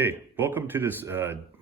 Okay, welcome to this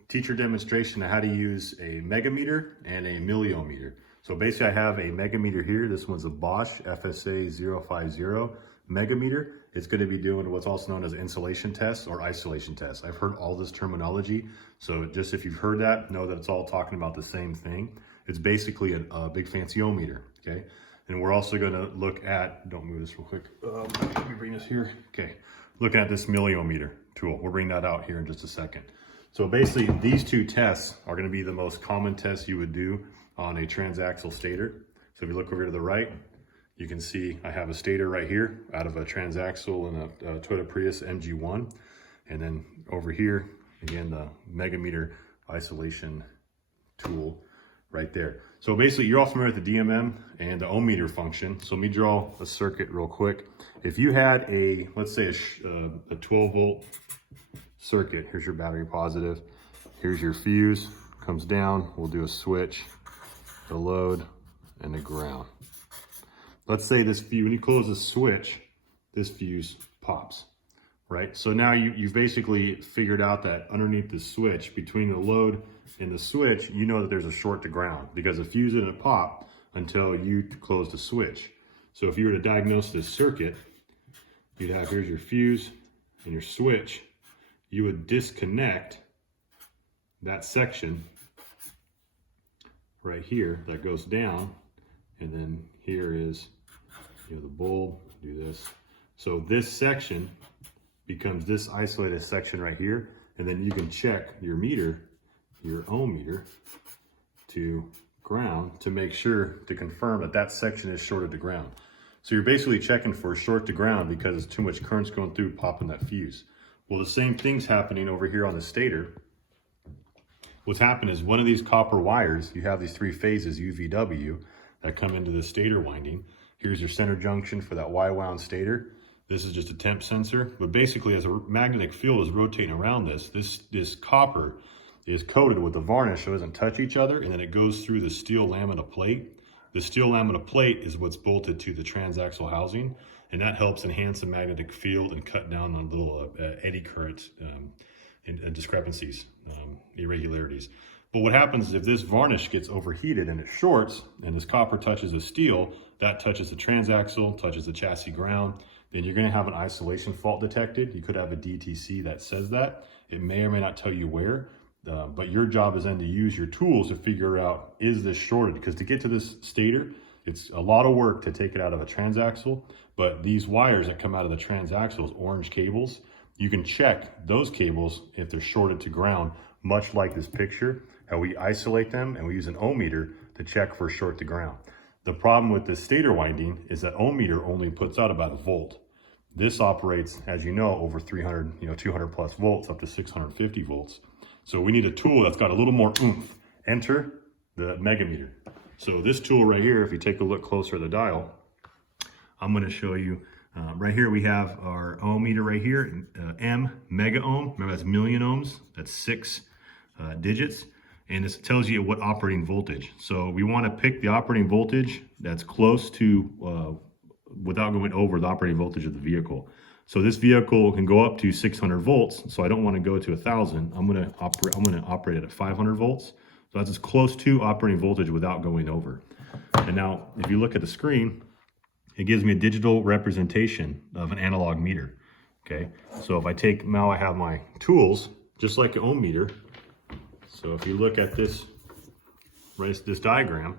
teacher demonstration of how to use a megameter and a milliometer. So basically I have a megameter here. This one's a Bosch FSA 050 megameter. It's going to be doing what's also known as insulation tests or isolation tests. I've heard all this terminology. So just if you've heard that, know that it's all talking about the same thing. It's basically a big fancy ohmmeter, okay? And we're also going to look at, don't move this real quick. Let me bring this here. Okay, looking at this milliometer tool. We'll bring that out here in just a second. So basically these two tests are going to be the most common tests you would do on a transaxle stator. So if you look over to the right, you can see I have a stator right here out of a transaxle and a Toyota Prius MG1. And then over here, again, the megameter isolation tool right there. So basically you're all familiar with the DMM and the ohmmeter function. So let me draw a circuit real quick. If you had a, let's say a 12 volt circuit, here's your battery positive, here's your fuse, comes down, we'll do a switch, the load, and the ground. Let's say this fuse, when you close the switch, this fuse pops, right? So now you've basically figured out that underneath the switch, between the load and the switch, you know that there's a short to ground because the fuse didn't pop until you close the switch. So if you were to diagnose this circuit, you'd have, here's your fuse and your switch. You would disconnect that section right here that goes down, and then here is, the bulb, do this. So this section becomes this isolated section right here, and then you can check your meter, your ohmmeter, to ground to make sure, to confirm that that section is shorted to ground. So you're basically checking for short to ground because there's too much current's going through popping that fuse. Well, the same thing's happening over here on the stator. What's happened is one of these copper wires, you have these three phases, UVW, that come into the stator winding. Here's your center junction for that Y-wound stator. This is just a temp sensor, but basically as a magnetic field is rotating around this copper is coated with a varnish so it doesn't touch each other, and then it goes through the steel lamina plate. The steel lamina plate is what's bolted to the transaxle housing, and that helps enhance the magnetic field and cut down on little eddy current and discrepancies, irregularities. But what happens is if this varnish gets overheated and it shorts and this copper touches the steel, that touches the transaxle, touches the chassis ground, then you're going to have an isolation fault detected. You could have a DTC that says that. It may or may not tell you where, but your job is then to use your tools to figure out, is this shorted? Because to get to this stator, it's a lot of work to take it out of a transaxle, but these wires that come out of the transaxles, orange cables, you can check those cables if they're shorted to ground, much like this picture, how we isolate them and we use an ohmmeter to check for short to ground. The problem with the stator winding is that ohmmeter only puts out about a volt. This operates, as you know, over 300, 200 plus volts up to 650 volts. So we need a tool that's got a little more oomph. Enter the megameter. So this tool right here, if you take a look closer at the dial, I'm going to show you. Right here we have our ohmmeter right here, M mega ohm. Remember that's million ohms. That's 6 digits. And this tells you what operating voltage. So we want to pick the operating voltage that's close to, without going over the operating voltage of the vehicle. So this vehicle can go up to 600 volts. So I don't want to go to 1,000. I'm going to operate it at 500 volts. So that's as close to operating voltage without going over. And now if you look at the screen, it gives me a digital representation of an analog meter. Okay. So if I take, now I have my tools, just like an ohm meter. So if you look at this, right, this diagram,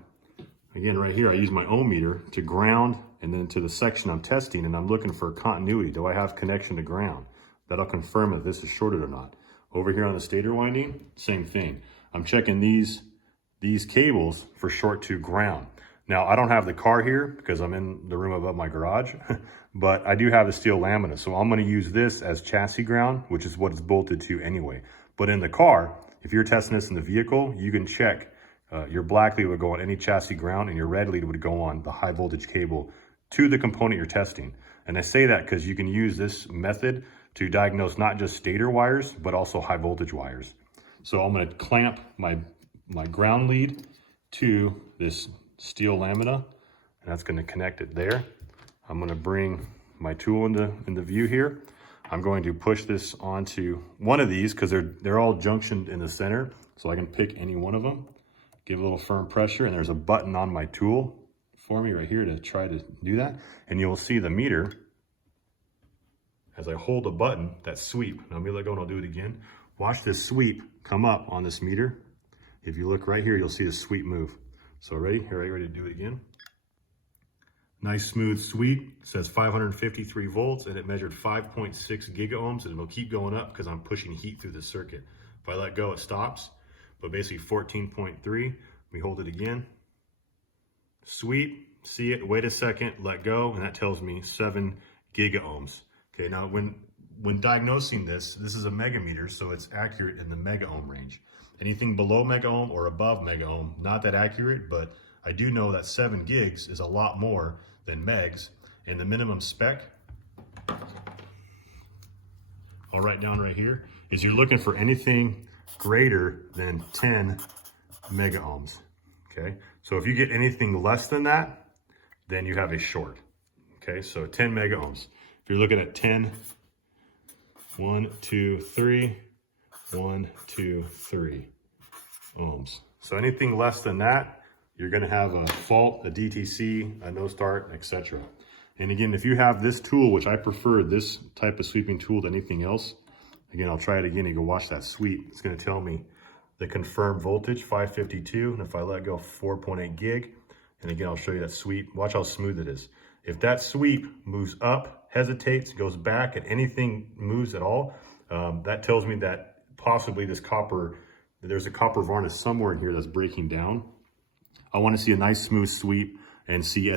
again, right here, I use my ohm meter to ground and then to the section I'm testing, and I'm looking for continuity. Do I have connection to ground? That'll confirm if this is shorted or not. Over here on the stator winding, same thing. I'm checking these cables for short to ground. Now, I don't have the car here because I'm in the room above my garage, but I do have the steel lamina. So I'm going to use this as chassis ground, which is what it's bolted to anyway. But in the car, if you're testing this in the vehicle, you can check your black lead would go on any chassis ground and your red lead would go on the high voltage cable to the component you're testing. And I say that because you can use this method to diagnose not just stator wires, but also high voltage wires. So I'm going to clamp my ground lead to this steel lamina, and that's going to connect it there. I'm going to bring my tool into view here. I'm going to push this onto one of these because they're all junctioned in the center. So I can pick any one of them, give a little firm pressure, and there's a button on my tool for me right here to try to do that. And you'll see the meter, as I hold the button, that sweep. Now let me let go and I'll do it again. Watch this sweep come up on this meter. If you look right here, you'll see the sweep move. So ready? Here, are you ready to do it again? Nice smooth sweep. It says 553 volts and it measured 5.6 gigaohms, and it'll keep going up because I'm pushing heat through the circuit. If I let go, it stops, but basically 14.3. We hold it again. Sweep, see it, wait a second, let go, and that tells me 7 gigaohms. Okay, now when diagnosing this is a megameter, so it's accurate in the mega ohm range. Anything below mega ohm or above mega ohm, not that accurate, but I do know that 7 gigs is a lot more than megs, and the minimum spec, I'll write down right here, is you're looking for anything greater than 10 mega ohms. Okay, so if you get anything less than that, then you have a short. Okay, so 10 mega ohms. If you're looking at 10, 1, 2, 3, 1, 2, 3 ohms. So anything less than that, you're going to have a fault, a DTC, a no start, etc. And again, if you have this tool, which I prefer this type of sweeping tool to anything else, again, I'll try it again. You can watch that sweep. It's going to tell me the confirmed voltage, 552. And if I let go, 4.8 gig. And again, I'll show you that sweep. Watch how smooth it is. If that sweep moves up, hesitates, goes back, and anything moves at all, that tells me that possibly there's a copper varnish somewhere in here that's breaking down. I want to see a nice smooth sweep and see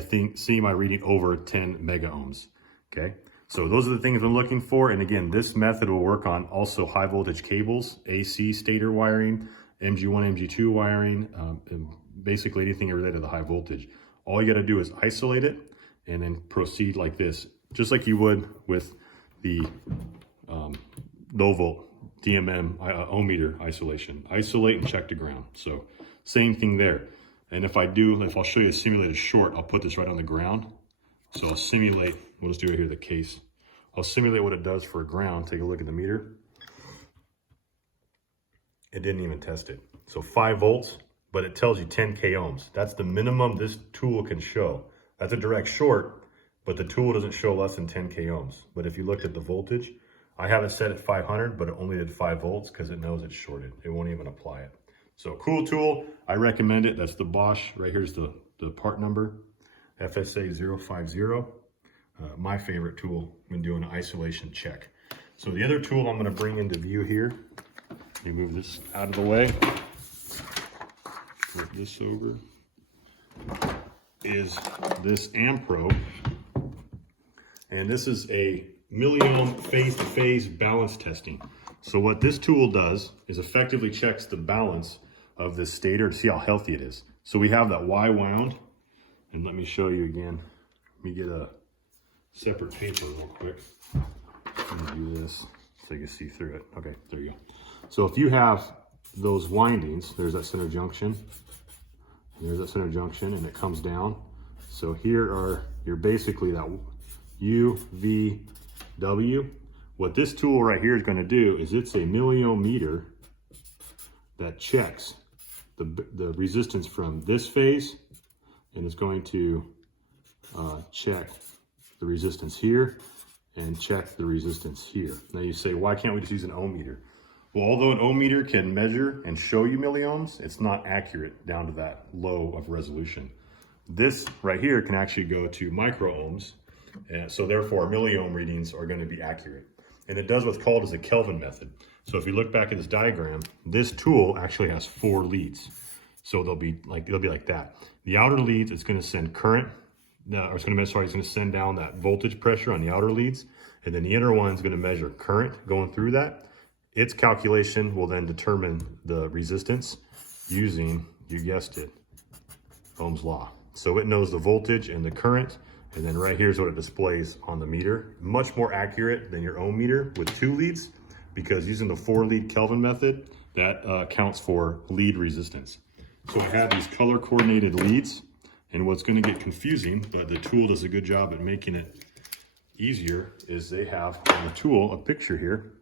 my reading over 10 mega ohms. Okay, so those are the things I'm looking for. And again, this method will work on also high voltage cables, AC stator wiring, MG1, MG2 wiring, and basically anything related to the high voltage. All you got to do is isolate it and then proceed like this, just like you would with the low volt DMM ohm meter isolation. Isolate and check to ground. So same thing there. And if I'll show you a simulated short, I'll put this right on the ground. So I'll simulate, we'll just do it here, the case. I'll simulate what it does for a ground. Take a look at the meter. It didn't even test it. So 5 volts, but it tells you 10 k ohms. That's the minimum this tool can show. That's a direct short, but the tool doesn't show less than 10 k ohms. But if you looked at the voltage, I have it set at 500, but it only did 5 volts because it knows it's shorted. It won't even apply it. So cool tool, I recommend it. That's the Bosch, right here's the part number, FSA 050. My favorite tool when doing an isolation check. So the other tool I'm gonna bring into view here, let me move this out of the way, flip this over, is this Ampro. And this is a milliohm phase-to-phase balance testing. So what this tool does is effectively checks the balance of this stator to see how healthy it is. So we have that Y wound, and let me show you again. Let me get a separate paper real quick. Let me do this so you can see through it. Okay, there you go. So if you have those windings, there's that center junction, and there's that center junction, and it comes down. So here are you're basically that U, V, W. What this tool right here is going to do is it's a milliohm meter that checks the resistance from this phase, and it's going to check the resistance here and check the resistance here. Now you say, why can't we just use an ohm meter? Well, although an ohm meter can measure and show you milliohms, it's not accurate down to that low of resolution. This right here can actually go to micro ohms, and so therefore milli-ohm readings are going to be accurate. And it does what's called as a Kelvin method. So if you look back at this diagram, this tool actually has 4 leads. So they'll be like that. The outer leads, it's going to send current, it's going to send down that voltage pressure on the outer leads, and then the inner one is going to measure current going through that. Its calculation will then determine the resistance using, you guessed it, Ohm's law. So it knows the voltage and the current, and then right here's what it displays on the meter. Much more accurate than your ohm meter with 2 leads, because using the 4-lead Kelvin method, that accounts for lead resistance. So I have these color coordinated leads, and what's going to get confusing, but the tool does a good job at making it easier is they have on the tool a picture here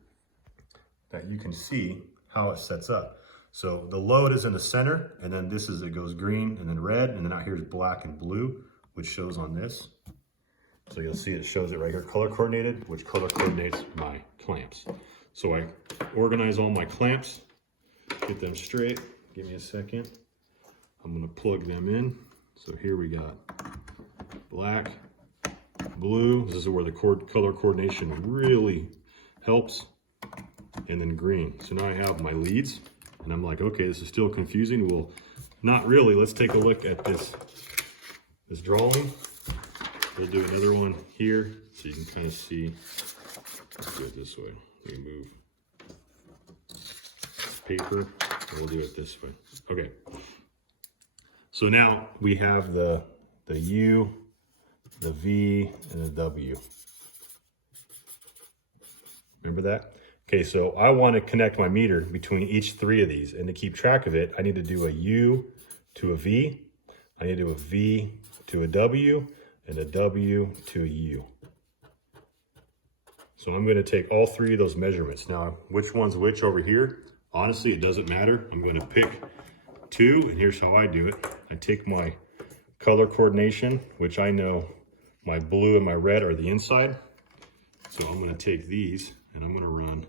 that you can see how it sets up. So the load is in the center, and then this is, it goes green and then red, and then out here is black and blue, which shows on this. So you'll see it shows it right here, color coordinated, which color coordinates my clamps. So I organize all my clamps, get them straight. Give me a second. I'm gonna plug them in. So here we got black, blue. This is where the color coordination really helps. And then green. So now I have my leads, and I'm like, okay, this is still confusing. Well, not really. Let's take a look at this drawing. We'll do another one here so you can kind of see. Let's do it this way. Remove paper, and we'll do it this way. Okay. So now we have the U, the V, and the W. Remember that? Okay, so I want to connect my meter between each three of these, and to keep track of it, I need to do a U to a V, I need to do a V to a W, and a W to a U. So I'm going to take all three of those measurements. Now, which one's which over here? Honestly, it doesn't matter. I'm going to pick two, and here's how I do it. I take my color coordination, which I know my blue and my red are the inside. So I'm going to take these, and I'm going to run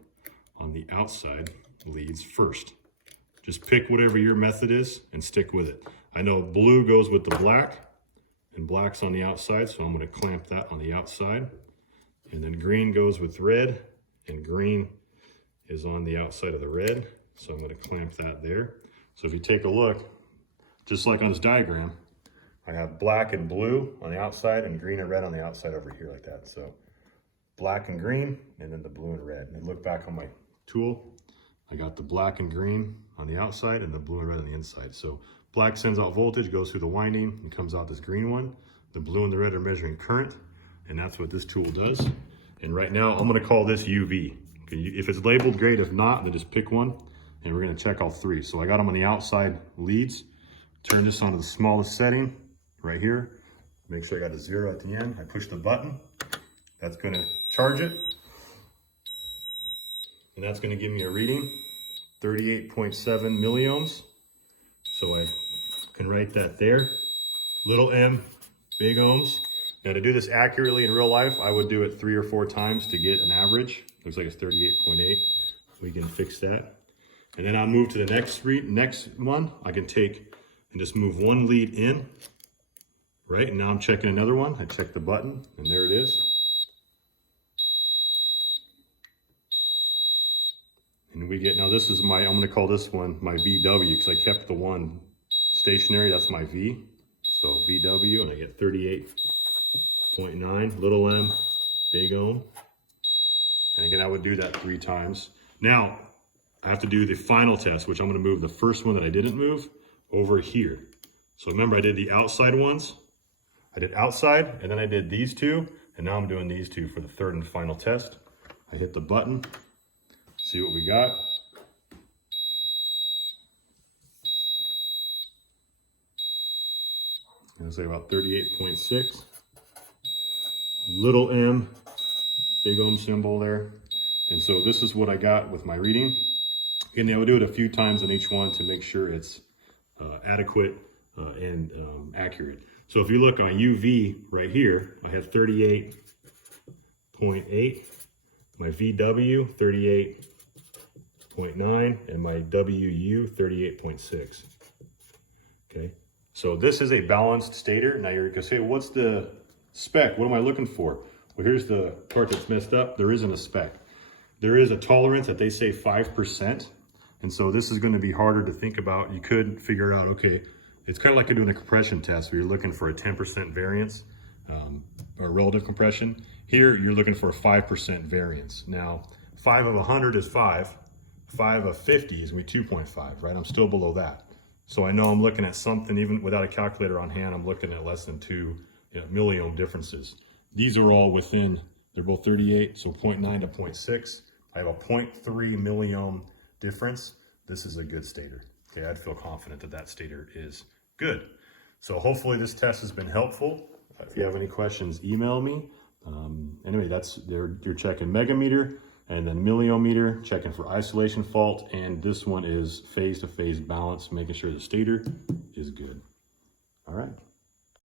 on the outside leads first. Just pick whatever your method is and stick with it. I know blue goes with the black, and black's on the outside, so I'm going to clamp that on the outside. And then green goes with red, and green is on the outside of the red, so I'm going to clamp that there. So if you take a look, just like on this diagram, I have black and blue on the outside and green and red on the outside over here like that. So black and green, and then the blue and red. And look back on my tool, I got the black and green on the outside and the blue and red on the inside. So black sends out voltage, goes through the winding, and comes out this green one. The blue and the red are measuring current, and that's what this tool does. And right now, I'm gonna call this UV. Okay, if it's labeled, great. If not, then just pick one, and we're gonna check all three. So I got them on the outside leads. Turn this on to the smallest setting right here. Make sure I got a 0 at the end. I push the button. That's gonna charge it. And that's gonna give me a reading, 38.7 milliohms. So I can write that there. Little m, big ohms. Now to do this accurately in real life, I would do it 3 or 4 times to get an average. Looks like it's 38.8. We can fix that. And then I'll move to the next one. I can take and just move one lead in, right? And now I'm checking another one. I check the button, and there it is. And we get, now this is my, I'm gonna call this one my VW, because I kept the one stationary, that's my V. So VW, and I get 38.9, little m, big ohm. And again, I would do that 3 times. Now, I have to do the final test, which I'm gonna move the first one that I didn't move over here. So remember, I did the outside ones. I did outside, and then I did these two, and now I'm doing these two for the third and final test. I hit the button, see what we got. I'll say about 38.6. Little m, big ohm symbol there. And so this is what I got with my reading. Again, I would do it a few times on each one to make sure it's adequate and accurate. So if you look on UV right here, I have 38.8, my VW 38.9, and my WU 38.6. Okay, so this is a balanced stator. Now you're gonna say, what's the spec? What am I looking for? Well, here's the part that's messed up. There isn't a spec. There is a tolerance that they say 5%. And so this is going to be harder to think about. You could figure out, okay, it's kind of like you're doing a compression test where you're looking for a 10% variance or relative compression. Here, you're looking for a 5% variance. Now, 5 of 100 is 5. 5 of 50 is going to be 2.5, right? I'm still below that. So I know I'm looking at something, even without a calculator on hand, I'm looking at less than 2 milliohm differences. These are all within, they're both 38, so 0.9 to 0.6. I have a 0.3 milliohm difference. This is a good stator. Okay, I'd feel confident that that stator is good. So hopefully this test has been helpful. If you have any questions, email me. Anyway, you're checking megameter, and then milliometer, checking for isolation fault, and this one is phase-to-phase balance, making sure the stator is good. All right.